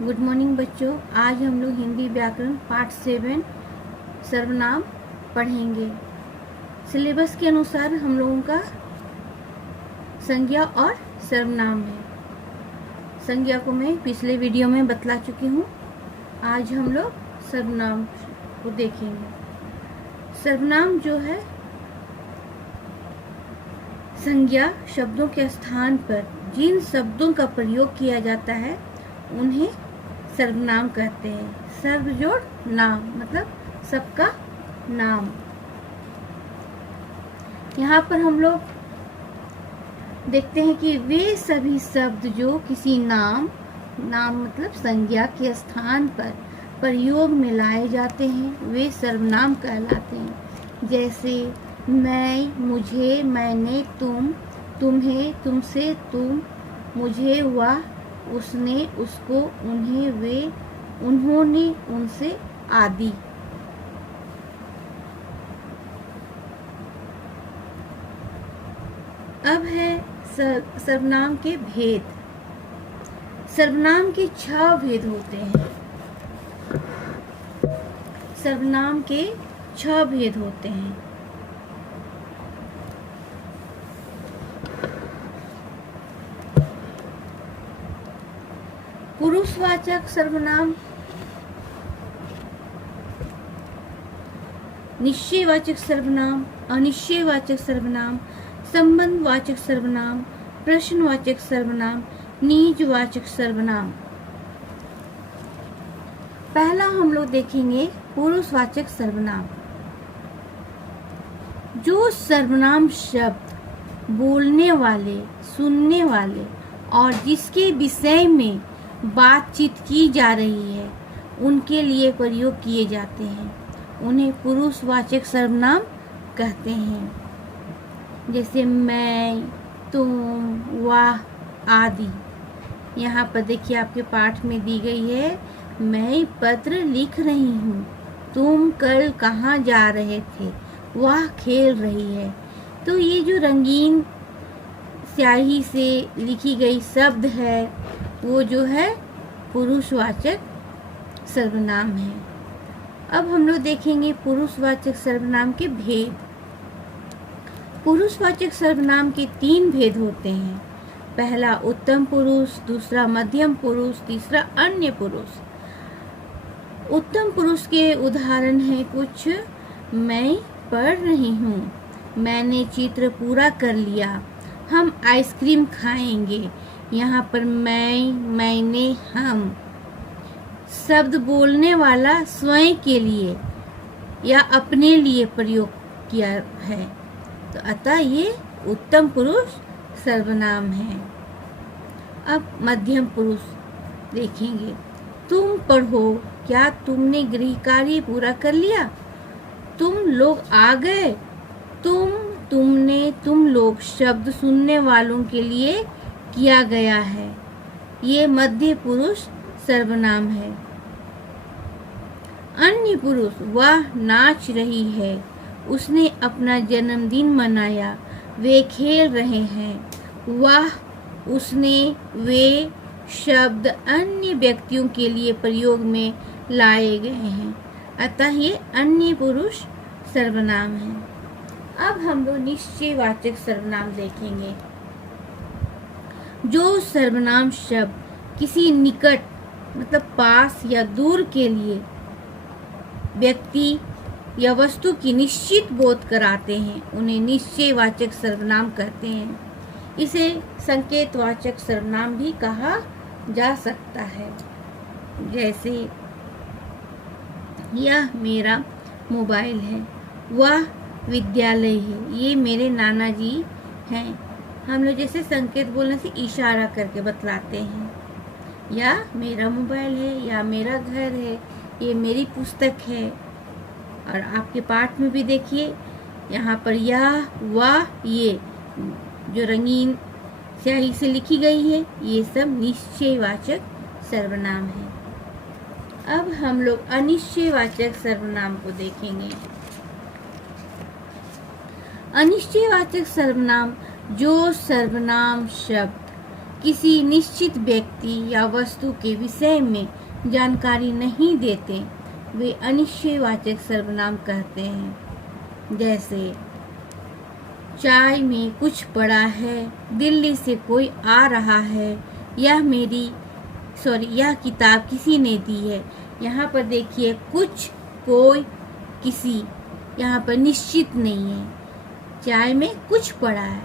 Good morning बच्चों। आज हम लोग हिंदी व्याकरण पार्ट 7 सर्वनाम पढ़ेंगे। सिलेबस के अनुसार हम लोगों का संज्ञा और सर्वनाम है। संज्ञा को मैं पिछले वीडियो में बतला चुकी हूँ। आज हम लोग सर्वनाम को देखेंगे। सर्वनाम जो है संज्ञा शब्दों के स्थान पर जिन शब्दों का प्रयोग किया जाता है उन्हें सर्वनाम कहते हैं। सर्व जोड़ नाम मतलब सबका नाम। यहाँ पर हम लोग देखते हैं कि वे सभी शब्द जो किसी नाम मतलब संज्ञा के स्थान पर प्रयोग में लाए जाते हैं वे सर्वनाम कहलाते हैं। जैसे मैं, मुझे, मैंने, तुम, तुम्हें, तुमसे, तुम, मुझे, वह, उसने, उसको, उन्हें, वे, उन्होंने, उनसे आदि। अब है सर्वनाम के भेद। सर्वनाम के 6 भेद होते हैं। सर्वनाम के 6 भेद होते हैं। पुरुषवाचक सर्वनाम, निश्चयवाचक सर्वनाम, अनिश्चयवाचक सर्वनाम, संबंधवाचक सर्वनाम, प्रश्नवाचक सर्वनाम, निजवाचक सर्वनाम। पहला हम लोग देखेंगे पुरुषवाचक सर्वनाम। जो सर्वनाम शब्द बोलने वाले, सुनने वाले और जिसके विषय में बातचीत की जा रही है उनके लिए प्रयोग किए जाते हैं उन्हें पुरुषवाचक सर्वनाम कहते हैं। जैसे मैं, तुम, वह आदि। यहाँ पर देखिए आपके पाठ में दी गई है, मैं पत्र लिख रही हूँ, तुम कल कहाँ जा रहे थे, वह खेल रही है। तो ये जो रंगीन स्याही से लिखी गई शब्द है वो जो है पुरुषवाचक सर्वनाम है। अब हम लोग देखेंगे पुरुषवाचक सर्वनाम के भेद। पुरुषवाचक सर्वनाम के 3 भेद होते हैं। पहला उत्तम पुरुष, दूसरा मध्यम पुरुष, तीसरा अन्य पुरुष। उत्तम पुरुष के उदाहरण हैं कुछ। मैं पढ़ रही हूँ, मैंने चित्र पूरा कर लिया, हम आइसक्रीम खाएंगे। यहाँ पर मैं, मैंने, हम शब्द बोलने वाला स्वयं के लिए या अपने लिए प्रयोग किया है, तो अतः ये उत्तम पुरुष सर्वनाम है। अब मध्यम पुरुष देखेंगे। तुम पढ़ो, क्या तुमने गृह कार्य पूरा कर लिया, तुम लोग आ गए, तुम, तुमने, तुम लोग शब्द सुनने वालों के लिए किया गया है। ये मध्य पुरुष सर्वनाम है। अन्य पुरुष, वह नाच रही है, उसने अपना जन्मदिन मनाया, वे खेल रहे हैं। वह, उसने, वे शब्द अन्य व्यक्तियों के लिए प्रयोग में लाए गए हैं, अतः ये अन्य पुरुष सर्वनाम है। अब हम लोग निश्चयवाचक सर्वनाम देखेंगे। जो सर्वनाम शब्द किसी निकट मतलब पास या दूर के लिए व्यक्ति या वस्तु की निश्चित बोध कराते हैं उन्हें निश्चयवाचक सर्वनाम कहते हैं। इसे संकेतवाचक सर्वनाम भी कहा जा सकता है। जैसे यह मेरा मोबाइल है, वह विद्यालय है, ये मेरे नाना जी हैं। हम लोग जैसे संकेत बोलने से इशारा करके बतलाते हैं। या मेरा मोबाइल है, या मेरा घर है, ये मेरी पुस्तक है। और आपके पाठ में भी देखिए यहाँ पर यह, वह, ये जो रंगीन स्याही से लिखी गई है ये सब निश्चयवाचक सर्वनाम है। अब हम लोग अनिश्चयवाचक सर्वनाम को देखेंगे। अनिश्चयवाचक सर्वनाम जो सर्वनाम शब्द किसी निश्चित व्यक्ति या वस्तु के विषय में जानकारी नहीं देते वे अनिश्चयवाचक सर्वनाम कहते हैं। जैसे चाय में कुछ पड़ा है, दिल्ली से कोई आ रहा है, यह किताब किसी ने दी है। यहाँ पर देखिए कुछ, कोई, किसी, यहाँ पर निश्चित नहीं है। चाय में कुछ पड़ा है,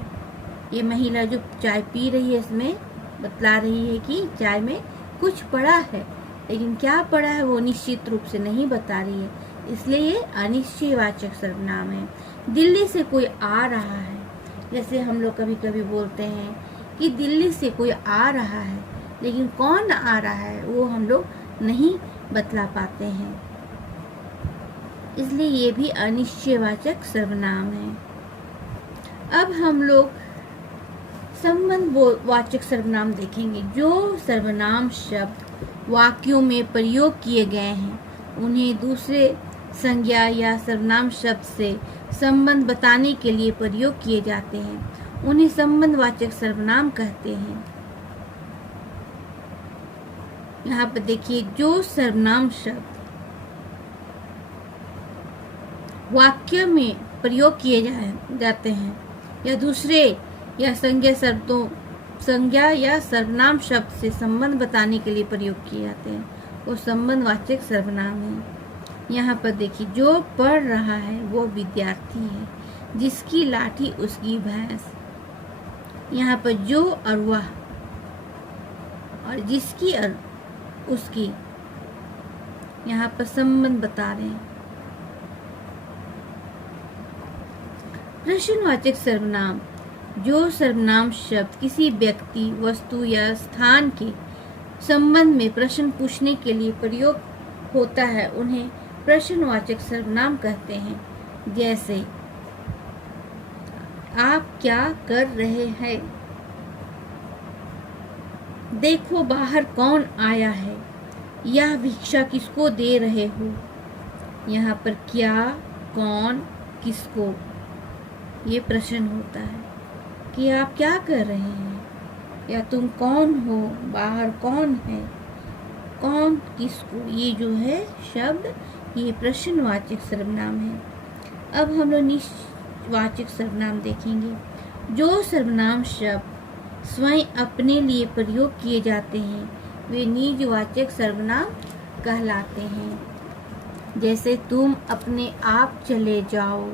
ये महिला जो चाय पी रही है इसमें बतला रही है कि चाय में कुछ पड़ा है, लेकिन क्या पड़ा है वो निश्चित रूप से नहीं बता रही है, इसलिए ये अनिश्चयवाचक सर्वनाम है। दिल्ली से कोई आ रहा है, जैसे हम लोग कभी कभी बोलते हैं कि दिल्ली से कोई आ रहा है, लेकिन कौन आ रहा है वो हम लोग नहीं बतला पाते हैं, इसलिए ये भी अनिश्चयवाचक सर्वनाम है। अब हम लोग संबंधवाचक सर्वनाम देखेंगे। जो सर्वनाम शब्द वाक्यों में प्रयोग किए गए हैं उन्हें दूसरे संज्ञा या सर्वनाम शब्द से संबंध बताने के लिए प्रयोग किए जाते हैं, उन्हें संबंधवाचक सर्वनाम कहते हैं। यहाँ पर देखिए, जो सर्वनाम शब्द वाक्य में प्रयोग किए जाते हैं या दूसरे या संज्ञा या सर्वनाम शब्द से संबंध बताने के लिए प्रयोग किए जाते हैं, वो संबंधवाचक सर्वनाम है। यहाँ पर देखिए, जो पढ़ रहा है वो विद्यार्थी है, जिसकी लाठी उसकी भैंस। यहाँ पर जो और वह और जिसकी और उसकी, यहाँ पर संबंध बता रहे हैं। प्रश्नवाचक सर्वनाम, जो सर्वनाम शब्द किसी व्यक्ति, वस्तु या स्थान के संबंध में प्रश्न पूछने के लिए प्रयोग होता है, उन्हें प्रश्नवाचक सर्वनाम कहते हैं। जैसे आप क्या कर रहे हैं, देखो बाहर कौन आया है, यह भिक्षा किसको दे रहे हो। यहाँ पर क्या, कौन, किसको, ये प्रश्न होता है कि आप क्या कर रहे हैं या तुम कौन हो, बाहर कौन है, कौन किसको, ये जो है शब्द ये प्रश्नवाचक सर्वनाम है। अब हम लोग निश्चयवाचक सर्वनाम देखेंगे। जो सर्वनाम शब्द स्वयं अपने लिए प्रयोग किए जाते हैं वे निजवाचक सर्वनाम कहलाते हैं। जैसे तुम अपने आप चले जाओ,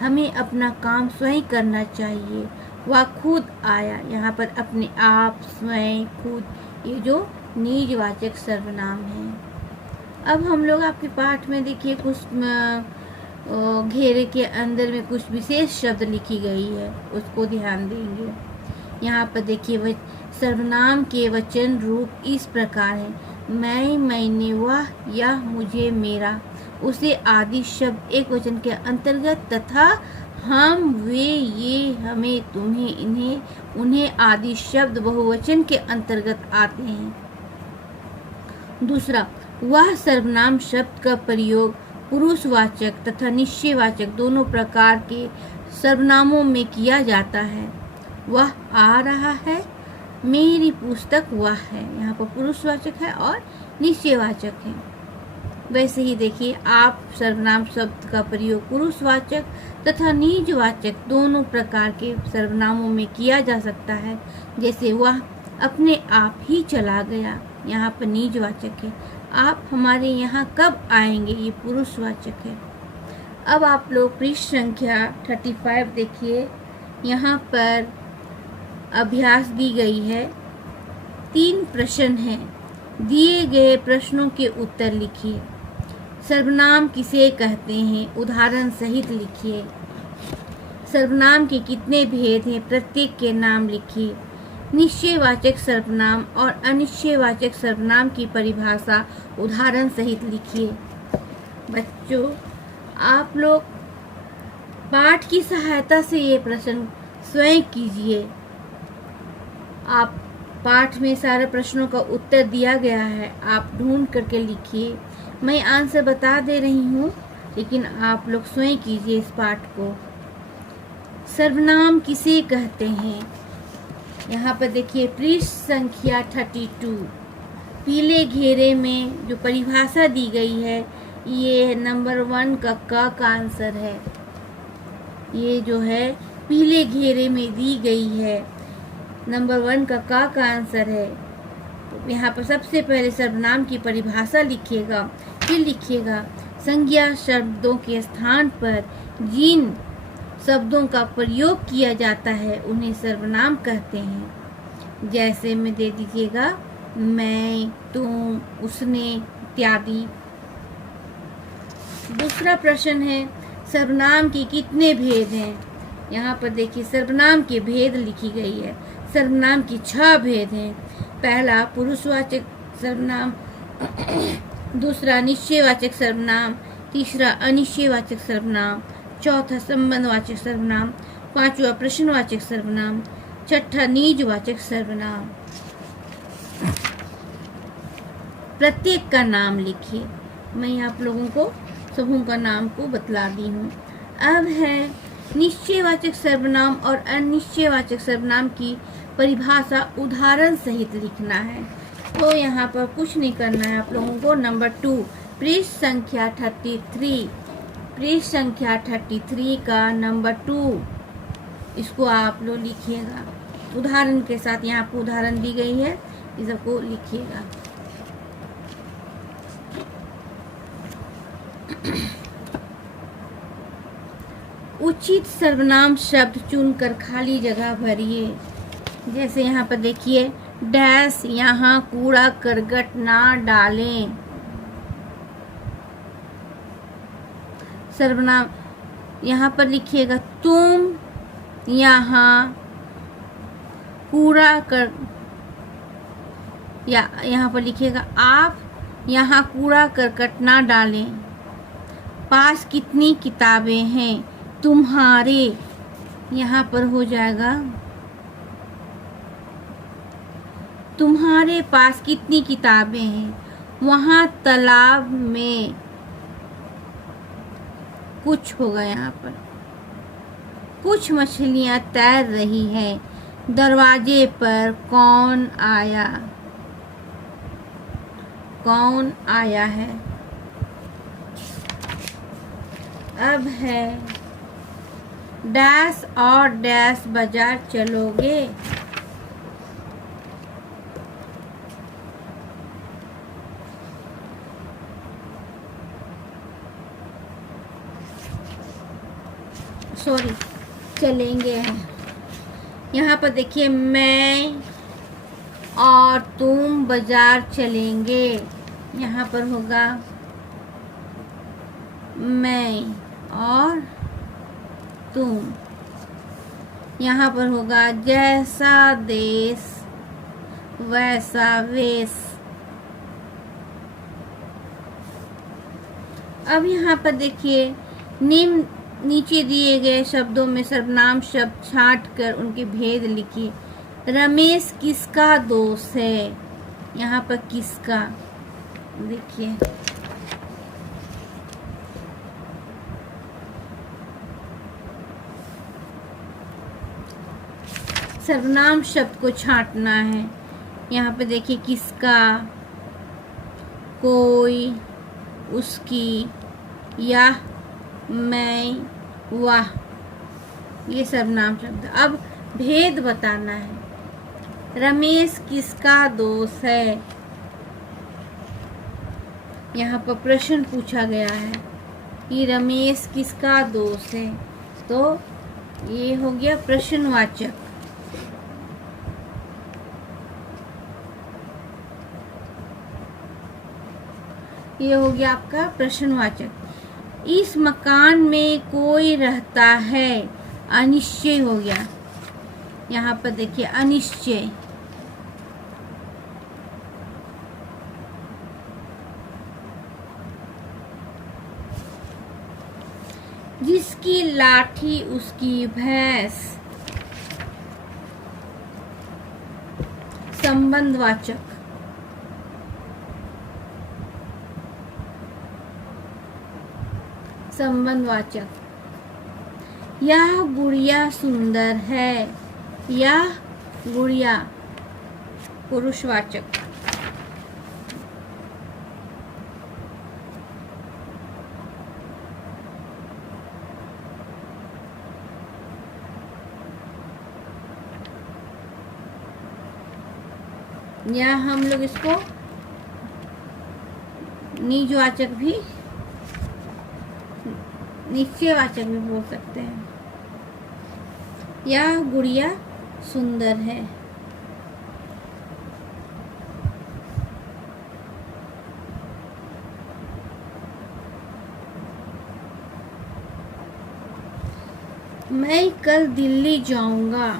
हमें अपना काम स्वयं करना चाहिए, वह खुद आया। यहाँ पर अपने आप, स्वयं, खुद, ये जो निजवाचक सर्वनाम है। अब हम लोग आपके पाठ में देखिए कुछ घेरे के अंदर में कुछ विशेष शब्द लिखी गई है, उसको ध्यान देंगे। यहाँ पर देखिए सर्वनाम के वचन रूप इस प्रकार है, मैं, मैंने, वह, यह, मुझे, मेरा, उसे आदि शब्द एक वचन के अंतर्गत तथा हम, वे, ये, हमें, तुम्हें, इन्हें, उन्हें आदि शब्द बहुवचन के अंतर्गत आते हैं। दूसरा, वह सर्वनाम शब्द का प्रयोग पुरुषवाचक तथा निश्चयवाचक दोनों प्रकार के सर्वनामों में किया जाता है। वह आ रहा है, मेरी पुस्तक वह है, यहाँ पर पुरुषवाचक है और निश्चयवाचक है। वैसे ही देखिए, आप सर्वनाम शब्द का प्रयोग पुरुषवाचक तथा निजवाचक दोनों प्रकार के सर्वनामों में किया जा सकता है। जैसे वह अपने आप ही चला गया, यहाँ पर निजवाचक है। आप हमारे यहाँ कब आएंगे, ये पुरुषवाचक है। अब आप लोग पृष्ठ संख्या 35 देखिए, यहाँ पर अभ्यास दी गई है। 3 प्रश्न हैं, दिए गए प्रश्नों के उत्तर लिखिए। सर्वनाम किसे कहते हैं, उदाहरण सहित लिखिए। सर्वनाम के कितने भेद हैं, प्रत्येक के नाम लिखिए। निश्चयवाचक सर्वनाम और अनिश्चयवाचक सर्वनाम की परिभाषा उदाहरण सहित लिखिए। बच्चों, आप लोग पाठ की सहायता से ये प्रश्न स्वयं कीजिए। आप पाठ में सारे प्रश्नों का उत्तर दिया गया है, आप ढूंढ करके लिखिए। मैं आंसर बता दे रही हूँ, लेकिन आप लोग स्वयं कीजिए इस पाठ को। सर्वनाम किसे कहते हैं? यहाँ पर देखिए पृष्ठ संख्या 32, पीले घेरे में जो परिभाषा दी गई है ये नंबर 1 का आंसर है। ये जो है पीले घेरे में दी गई है, नंबर 1 का आंसर है। तो यहाँ पर सबसे पहले सर्वनाम की परिभाषा लिखिएगा, फिर लिखिएगा संज्ञा शब्दों के स्थान पर जिन शब्दों का प्रयोग किया जाता है उन्हें सर्वनाम कहते हैं। जैसे में दे दीजिएगा मैं, तुम, उसने इत्यादि। दूसरा प्रश्न है सर्वनाम के कितने भेद हैं। यहाँ पर देखिए सर्वनाम के भेद लिखी गई है। सर्वनाम की 6 भेद हैं। पहला पुरुषवाचक सर्वनाम, दूसरा निश्चयवाचक सर्वनाम, तीसरा अनिश्चयवाचक सर्वनाम, चौथा संबंधवाचक सर्वनाम, पांचवा प्रश्नवाचक सर्वनाम, छठा निजवाचक सर्वनाम। प्रत्येक का नाम लिखिए। मैं आप लोगों को समूह का नाम को बतला दी हूँ। अब है निश्चयवाचक सर्वनाम और अनिश्चयवाचक सर्वनाम की परिभाषा उदाहरण सहित लिखना है। तो यहाँ पर कुछ नहीं करना है आप लोगों को। नंबर 2 पृष्ठ संख्या 33, पृष्ठ संख्या 33 का नंबर 2 इसको आप लोग लिखिएगा उदाहरण के साथ। यहाँ पर उदाहरण दी गई है, इस सबको लिखिएगा। उचित सर्वनाम शब्द चुनकर खाली जगह भरिए। जैसे यहाँ पर देखिए डैश, यहाँ कूड़ा करकट ना डालें। सर्वनाम यहाँ पर लिखिएगा तुम यहाँ कूड़ा कर, या यहाँ पर लिखिएगा आप यहाँ कूड़ा करकट ना डालें। पास कितनी किताबें हैं। तुम्हारे यहाँ पर हो जाएगा तुम्हारे पास कितनी किताबें हैं। वहाँ तालाब में कुछ होगा, यहाँ पर कुछ मछलियाँ तैर रही हैं। दरवाजे पर कौन आया है। अब है डैश और डैश बाजार चलोगे। सॉरी चलेंगे हैं। यहाँ पर देखिए मैं और तुम बाजार चलेंगे। यहाँ पर होगा मैं और तुम। यहाँ पर होगा जैसा देश वैसा वेश। अब यहाँ पर देखिए निम्न नीचे दिए गए शब्दों में सर्वनाम शब्द छांट कर उनके भेद लिखिए। रमेश किसका दोस्त है। यहाँ पर किसका देखिए सर्वनाम शब्द को छांटना है। यहाँ पे देखिए किसका, कोई, उसकी, या, मैं, वाह, ये सर्वनाम शब्द। अब भेद बताना है। रमेश किसका दोस्त है। यहाँ पर प्रश्न पूछा गया है कि रमेश किसका दोस्त है, तो ये हो गया प्रश्नवाचक। ये हो गया आपका प्रश्नवाचक। इस मकान में कोई रहता है, अनिश्चय हो गया। यहाँ पर देखिए अनिश्चय। जिसकी लाठी उसकी भैंस, संबंधवाचक। संबंधवाचक। यह गुड़िया सुंदर है, यह गुड़िया पुरुषवाचक। या हम लोग इसको निजवाचक भी, निश्चयवाचक भी बोल सकते हैं। या गुड़िया सुंदर है। मैं कल दिल्ली जाऊंगा।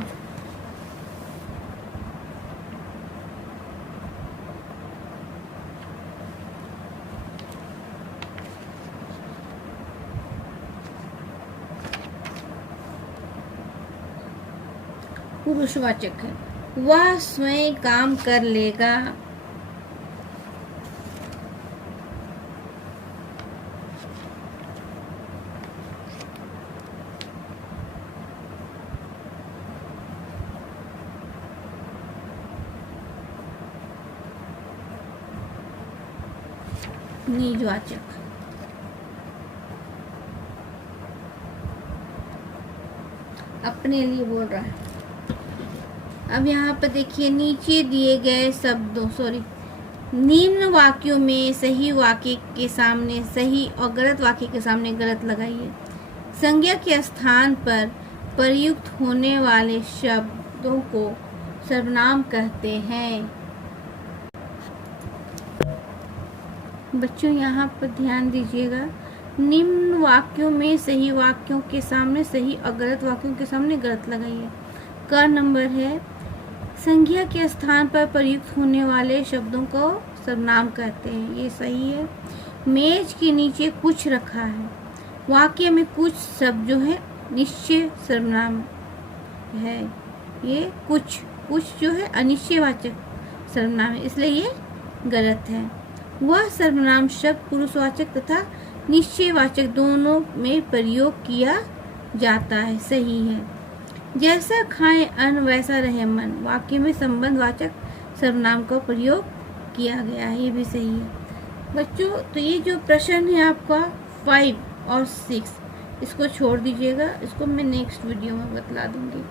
पुरुषवाचक है। वह स्वयं काम कर लेगा। निजवाचक। अपने लिए बोल रहा है। अब यहाँ पर देखिए, नीचे दिए गए शब्दों निम्न वाक्यों में सही वाक्य के सामने सही और गलत वाक्य के सामने गलत लगाइए। संज्ञा के स्थान पर प्रयुक्त होने वाले शब्दों को सर्वनाम कहते हैं। बच्चों यहाँ पर ध्यान दीजिएगा, निम्न वाक्यों में सही वाक्यों के सामने सही और गलत वाक्यों के सामने गलत लगाइए। का नंबर है, संज्ञा के स्थान पर प्रयुक्त होने वाले शब्दों को सर्वनाम कहते हैं, ये सही है। मेज के नीचे कुछ रखा है। वाक्य में कुछ शब्द जो है निश्चय सर्वनाम है। ये कुछ जो है अनिश्चयवाचक सर्वनाम है, इसलिए ये गलत है। वह सर्वनाम शब्द पुरुषवाचक तथा निश्चयवाचक दोनों में प्रयोग किया जाता है, सही है। जैसा खाएं अन्न वैसा रहे मन, वाक्य में संबंधवाचक सर्वनाम का प्रयोग किया गया है, ये भी सही है। बच्चों, तो ये जो प्रश्न है आपका 5 और 6, इसको छोड़ दीजिएगा, इसको मैं नेक्स्ट वीडियो में बतला दूंगी।